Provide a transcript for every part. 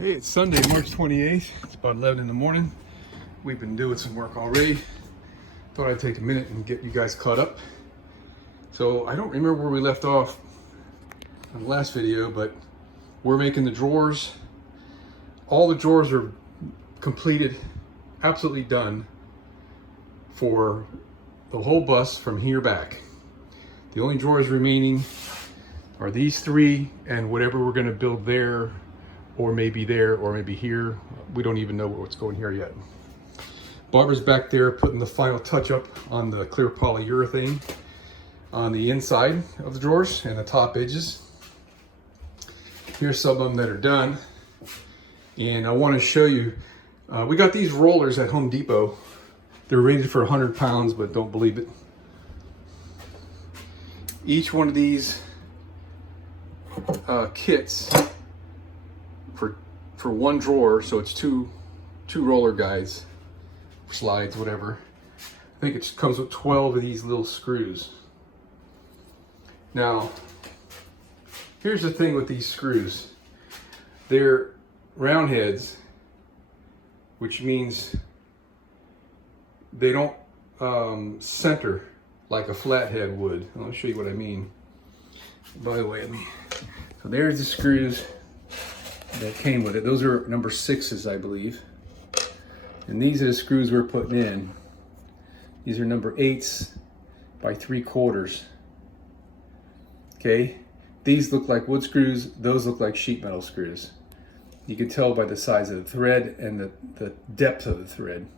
Hey, it's Sunday, March 28th. It's about 11 in the morning. We've been doing some work already. Thought I'd take a minute and get you guys caught up. So I don't remember where we left off on the last video, but we're making the drawers. All the drawers are completed, absolutely done for the whole bus from here back. The only drawers remaining are these three and whatever we're gonna build there, or maybe there, or maybe here. We don't even know what's going here yet. Barbara's back there putting the final touch up on the clear polyurethane on the inside of the drawers and the top edges. Here's some of them that are done. And I want to show you, we got these rollers at Home Depot. They're rated for 100 pounds, but don't believe it. Each one of these kits for one drawer, so it's two roller guides, slides, whatever. I think it comes with 12 of these little screws. Now, here's the thing with these screws. They're round heads, which means they don't center like a flathead would. I'll show you what I mean. By the way, so there's the screws that came with it. Those are number 6s, I believe. And these are the screws we're putting in. These are number 8s by 3/4. Okay, these look like wood screws, those look like sheet metal screws. You can tell by the size of the thread and the depth of the thread.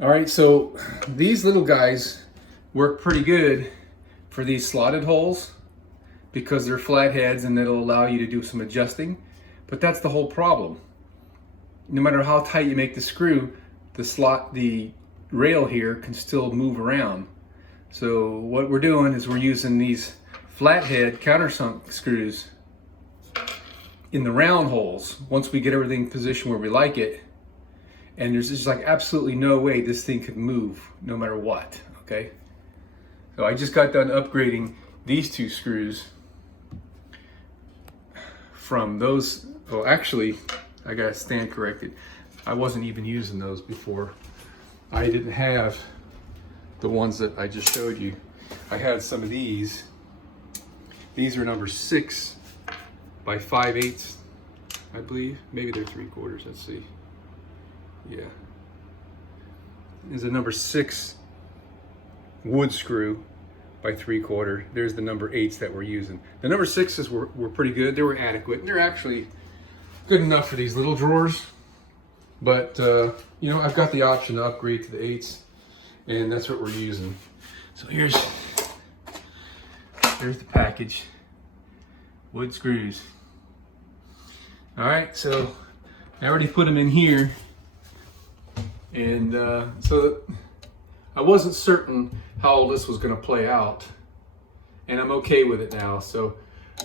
All right, so these little guys work pretty good for these slotted holes because they're flat heads and it'll allow you to do some adjusting. But that's the whole problem. No matter how tight you make the screw, the rail here can still move around. So what we're doing is we're using these flathead countersunk screws in the round holes once we get everything positioned where we like it. And there's just like absolutely no way this thing could move no matter what, okay? So I just got done upgrading these 2 screws from those. Oh, actually, I gotta stand corrected. I wasn't even using those before. I didn't have the ones that I just showed you. I had some of these. These are number 6 by 5/8, I believe. Maybe they're 3/4, let's see. Yeah. There's a number 6 wood screw by 3/4. There's the number 8s that we're using. The number 6s were pretty good. They were adequate. And they're actually good enough for these little drawers. But, you know, I've got the option to upgrade to the 8s. And that's what we're using. So here's the package. Wood screws. All right, so I already put them in here. And so I wasn't certain how all this was going to play out, and I'm okay with it now. So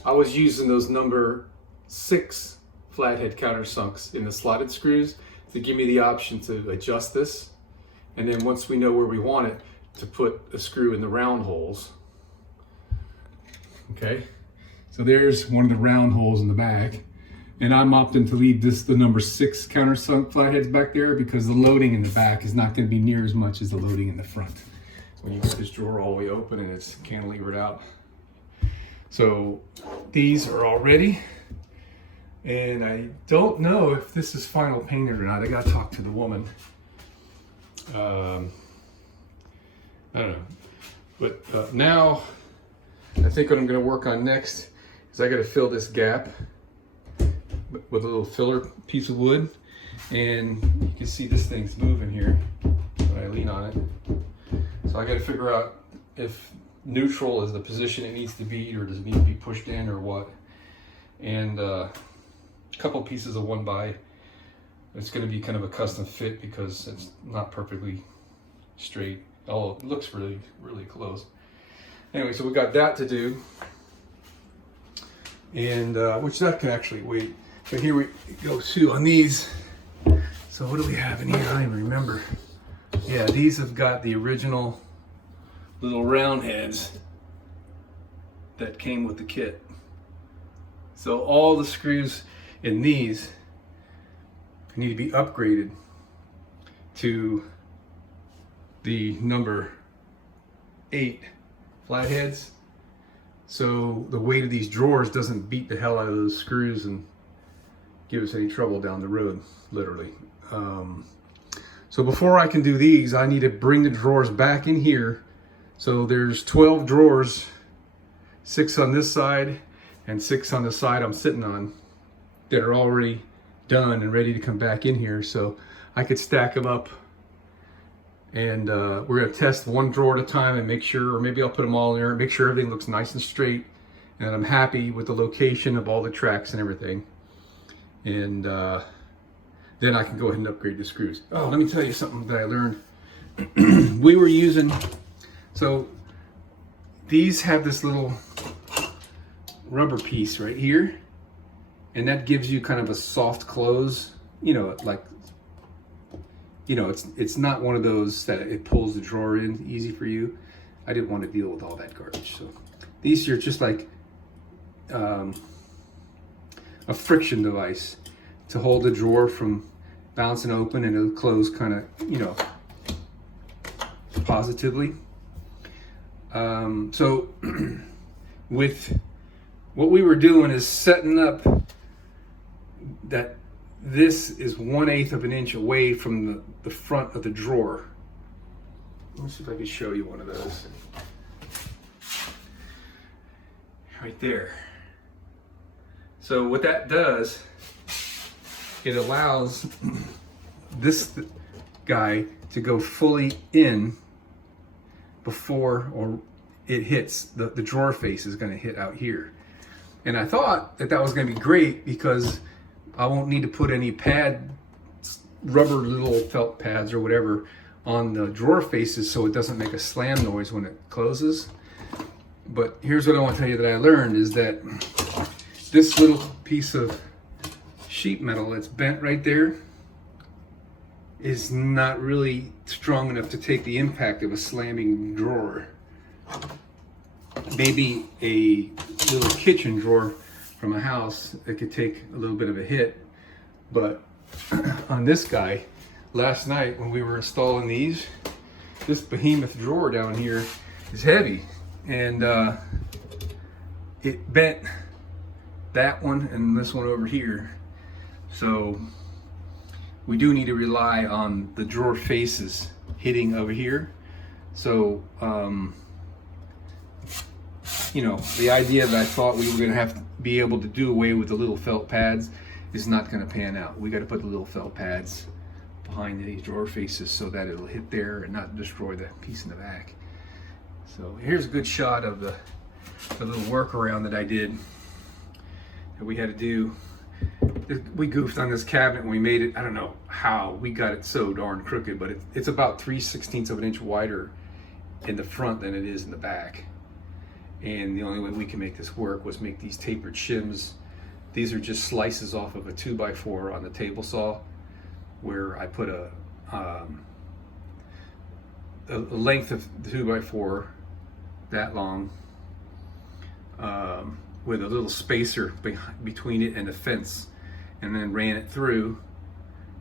I was using those number 6 flathead countersunks in the slotted screws to give me the option to adjust this, and then once we know where we want it, to put a screw in the round holes. Okay, so there's one of the round holes in the back. And I'm opting to leave the number 6 countersunk flatheads back there because the loading in the back is not going to be near as much as the loading in the front. When you get this drawer all the way open and it's cantilevered out. So these are all ready. And I don't know if this is final painted or not. I got to talk to the woman. I don't know. But now I think what I'm going to work on next is I got to fill this gap with a little filler piece of wood, and you can see this thing's moving here when I lean on it. So I got to figure out if neutral is the position it needs to be, or does it need to be pushed in, or what. And a couple pieces of 1x. It's going to be kind of a custom fit because it's not perfectly straight. Oh, it looks really, really close. Anyway, so we got that to do, and which that can actually wait. But here we go too on these. So what do we have in here? I don't even remember. Yeah, these have got the original little round heads that came with the kit. So all the screws, And these need to be upgraded to the number 8 flatheads, so the weight of these drawers doesn't beat the hell out of those screws and give us any trouble down the road, literally. So before I can do these, I need to bring the drawers back in here. So there's 12 drawers, 6 on this side and 6 on the side I'm sitting on, that are already done and ready to come back in here. So I could stack them up, and we're gonna test one drawer at a time and make sure, or maybe I'll put them all in there, make sure everything looks nice and straight, and I'm happy with the location of all the tracks and everything. And then I can go ahead and upgrade the screws. Oh, let me tell you something that I learned. We were using, so these have this little rubber piece right here, and that gives you kind of a soft close. You know, like, you know, it's not one of those that it pulls the drawer in easy for you. I didn't want to deal with all that garbage. So these are just like a friction device to hold the drawer from bouncing open, and it'll close kind of, you know, positively. So with what we were doing is setting up that this is 1/8 of an inch away from the front of the drawer. Let me see if I can show you one of those. Right there. So what that does, it allows this guy to go fully in before, or it hits, the drawer face is going to hit out here. And I thought that that was going to be great because I won't need to put any rubber little felt pads or whatever on the drawer faces, so it doesn't make a slam noise when it closes. But here's what I want to tell you that I learned, is that this little piece of sheet metal that's bent right there is not really strong enough to take the impact of a slamming drawer. Maybe a little kitchen drawer from a house that could take a little bit of a hit, but on this guy, last night when we were installing these, this behemoth drawer down here is heavy, and it bent that one and this one over here. So we do need to rely on the drawer faces hitting over here. So you know, the idea that I thought we were going to have to be able to do away with the little felt pads is not going to pan out. We got to put the little felt pads behind these drawer faces so that it'll hit there and not destroy the piece in the back. So here's a good shot of the little workaround that I did, that we had to do. We goofed on this cabinet when we made it. I don't know how we got it so darn crooked, but it's about 3/16 of an inch wider in the front than it is in the back. And the only way we can make this work was make these tapered shims. These are just slices off of a 2x4 on the table saw, where I put a length of the 2x4 that long, with a little spacer between it and the fence, and then ran it through,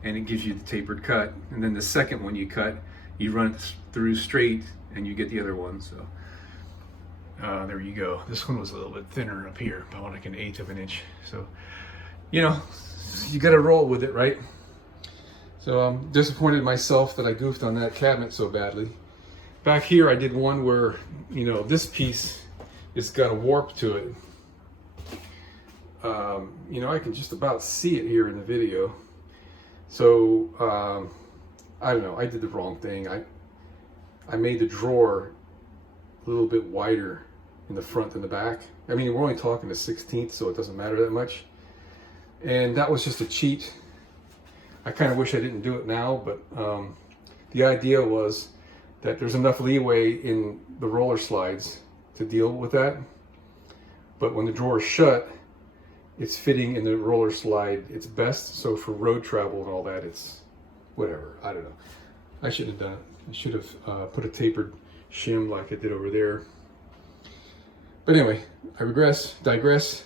and it gives you the tapered cut. And then the second one you cut, you run it through straight and you get the other one. So there you go. This one was a little bit thinner up here, about like 1/8 of an inch. So, you know, you got to roll with it, right? So I'm disappointed in myself that I goofed on that cabinet so badly. Back here I did one where, you know, this piece, it's got a warp to it. You know, I can just about see it here in the video. So I don't know, I did the wrong thing. I made the drawer a little bit wider in the front than the back. I mean, we're only talking a 1/16, so it doesn't matter that much. And that was just a cheat. I kind of wish I didn't do it now, but the idea was that there's enough leeway in the roller slides to deal with that. But when the drawer is shut, it's fitting in the roller slide it's best. So for road travel and all that, it's whatever. I don't know. I shouldn't have done it. I should have put a tapered shim like I did over there. But anyway, I digress.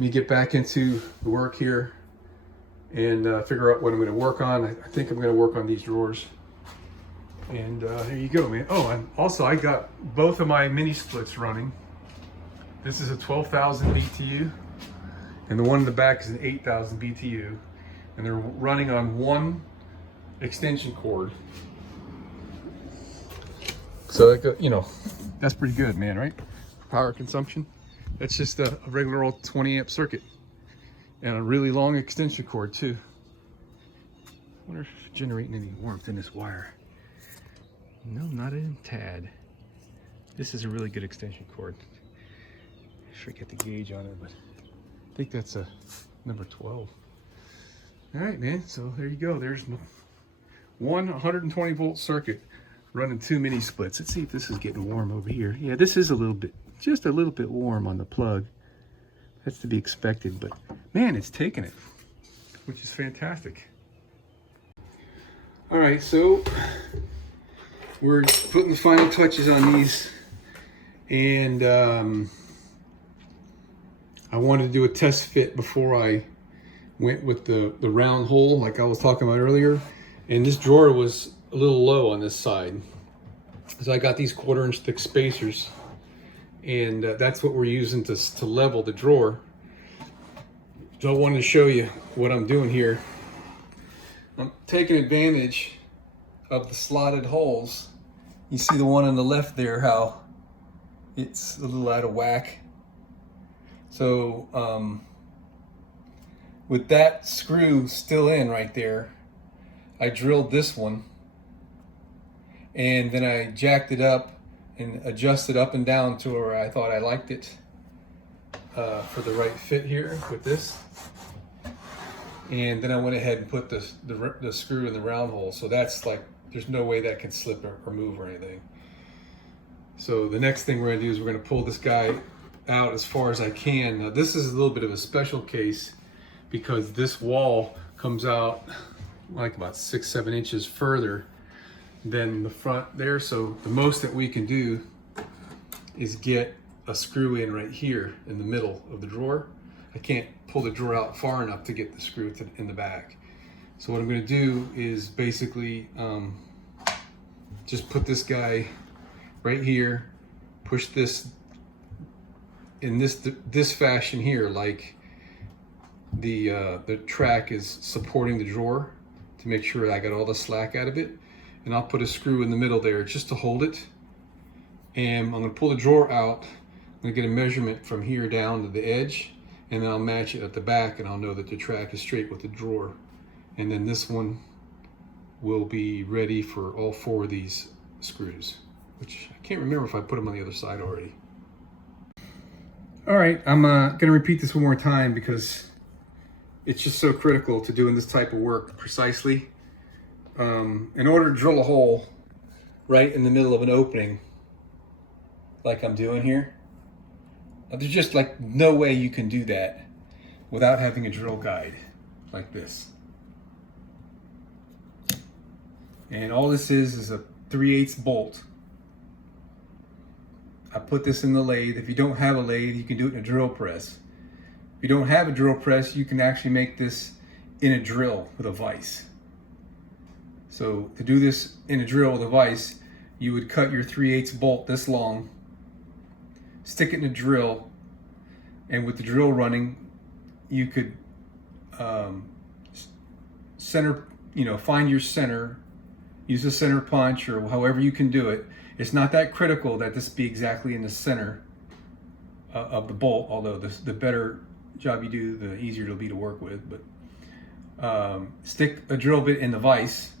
me get back into the work here and figure out what I'm going to work on. I think I'm going to work on these drawers. And here you go, man. Oh, and also I got both of my mini splits running. This is a 12,000 BTU, and the one in the back is an 8,000 BTU, and they're running on one extension cord. So, you know, that's pretty good, man, right? Power consumption. That's just a regular old 20 amp circuit, and a really long extension cord too. I wonder if it's generating any warmth in this wire. No, not in tad. This is a really good extension cord. I forget the gauge on it, but I think that's a number 12. All right, man, so there you go. There's one 120 volt circuit running 2 mini splits. Let's see if this is getting warm over here. Yeah, this is a little bit, just a little bit warm on the plug. That's to be expected, but man, it's taking it, which is fantastic. All right, so we're putting the final touches on these, and I wanted to do a test fit before I went with the round hole like I was talking about earlier, and this drawer was a little low on this side. So I got these 1/4 inch thick spacers, and that's what we're using to level the drawer. So I wanted to show you what I'm doing here. I'm taking advantage of the slotted holes. You see the one on the left there, how it's a little out of whack. So with that screw still in right there, I drilled this one, and then I jacked it up and adjusted up and down to where I thought I liked it for the right fit here with this. And then I went ahead and put the screw in the round hole. So that's like, there's no way that can slip or move or anything. So the next thing we're gonna do is we're gonna pull this guy out as far as I can. Now this is a little bit of a special case because this wall comes out like about 6-7 inches further than the front there. So the most that we can do is get a screw in right here in the middle of the drawer. I can't pull the drawer out far enough to get the screw in the back. So what I'm going to do is basically just put this guy right here, push this in this fashion here, like the track is supporting the drawer to make sure I got all the slack out of it. And I'll put a screw in the middle there just to hold it. And I'm going to pull the drawer out. I'm going to get a measurement from here down to the edge, and then I'll match it at the back, and I'll know that the track is straight with the drawer. And then this one will be ready for all 4 of these screws, which I can't remember if I put them on the other side already. All right, I'm gonna repeat this one more time because it's just so critical to doing this type of work precisely. In order to drill a hole right in the middle of an opening, like I'm doing here, there's just like no way you can do that without having a drill guide like this. And all this is a 3/8 bolt. I put this in the lathe. If you don't have a lathe, you can do it in a drill press. If you don't have a drill press, you can actually make this in a drill with a vise. So to do this in a drill with a vise, you would cut your 3/8 bolt this long, stick it in a drill, and with the drill running, you could center, find your center, use a center punch or however you can do it. It's not that critical that this be exactly in the center of the bolt, although the better job you do, the easier it'll be to work with. But stick a drill bit in the vise,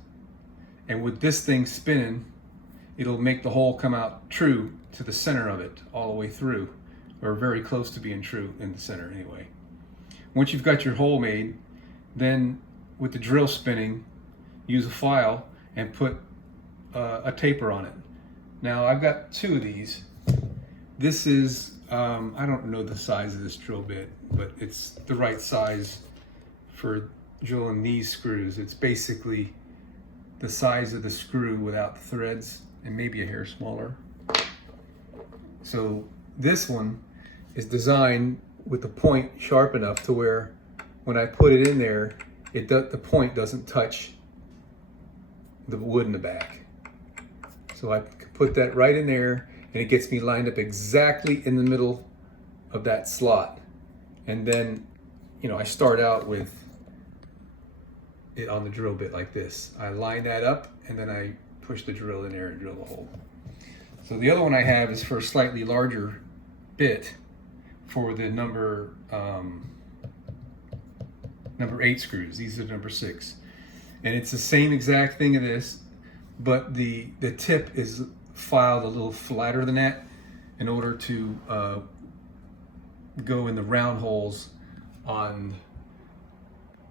and with this thing spinning, it'll make the hole come out true to the center of it all the way through, or very close to being true in the center anyway. Once you've got your hole made, then with the drill spinning, use a file and put a taper on it. Now I've got 2 of these. This is, I don't know the size of this drill bit, but it's the right size for drilling these screws. It's basically the size of the screw without the threads and maybe a hair smaller. So this one is designed with the point sharp enough to where when I put it in there, the point doesn't touch the wood in the back. So I put that right in there, and it gets me lined up exactly in the middle of that slot. And then, you know, I start out with it on the drill bit like this. I line that up, and then I push the drill in there and drill the hole. So the other one I have is for a slightly larger bit for the number 8 screws. These are number 6. And it's the same exact thing of this, but the tip is filed a little flatter than that in order to go in the round holes on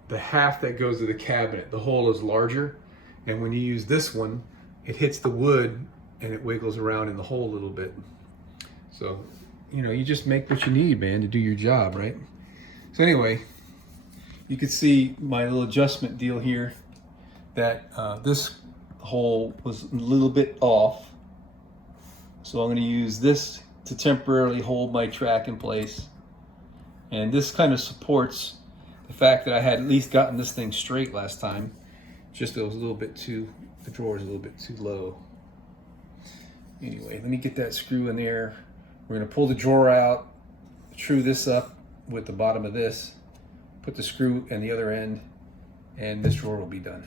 the half that goes to the cabinet. The hole is larger, and when you use this one, it hits the wood and it wiggles around in the hole a little bit. So, you know, you just make what you need, man, to do your job, right? So anyway, you can see my little adjustment deal here, that this hole was a little bit off. So I'm going to use this to temporarily hold my track in place. And this kind of supports the fact that I had at least gotten this thing straight last time. Just it was a little bit too, the drawer is a little bit too low. Anyway, let me get that screw in there. We're going to pull the drawer out, true this up with the bottom of this, put the screw in the other end, and this drawer will be done.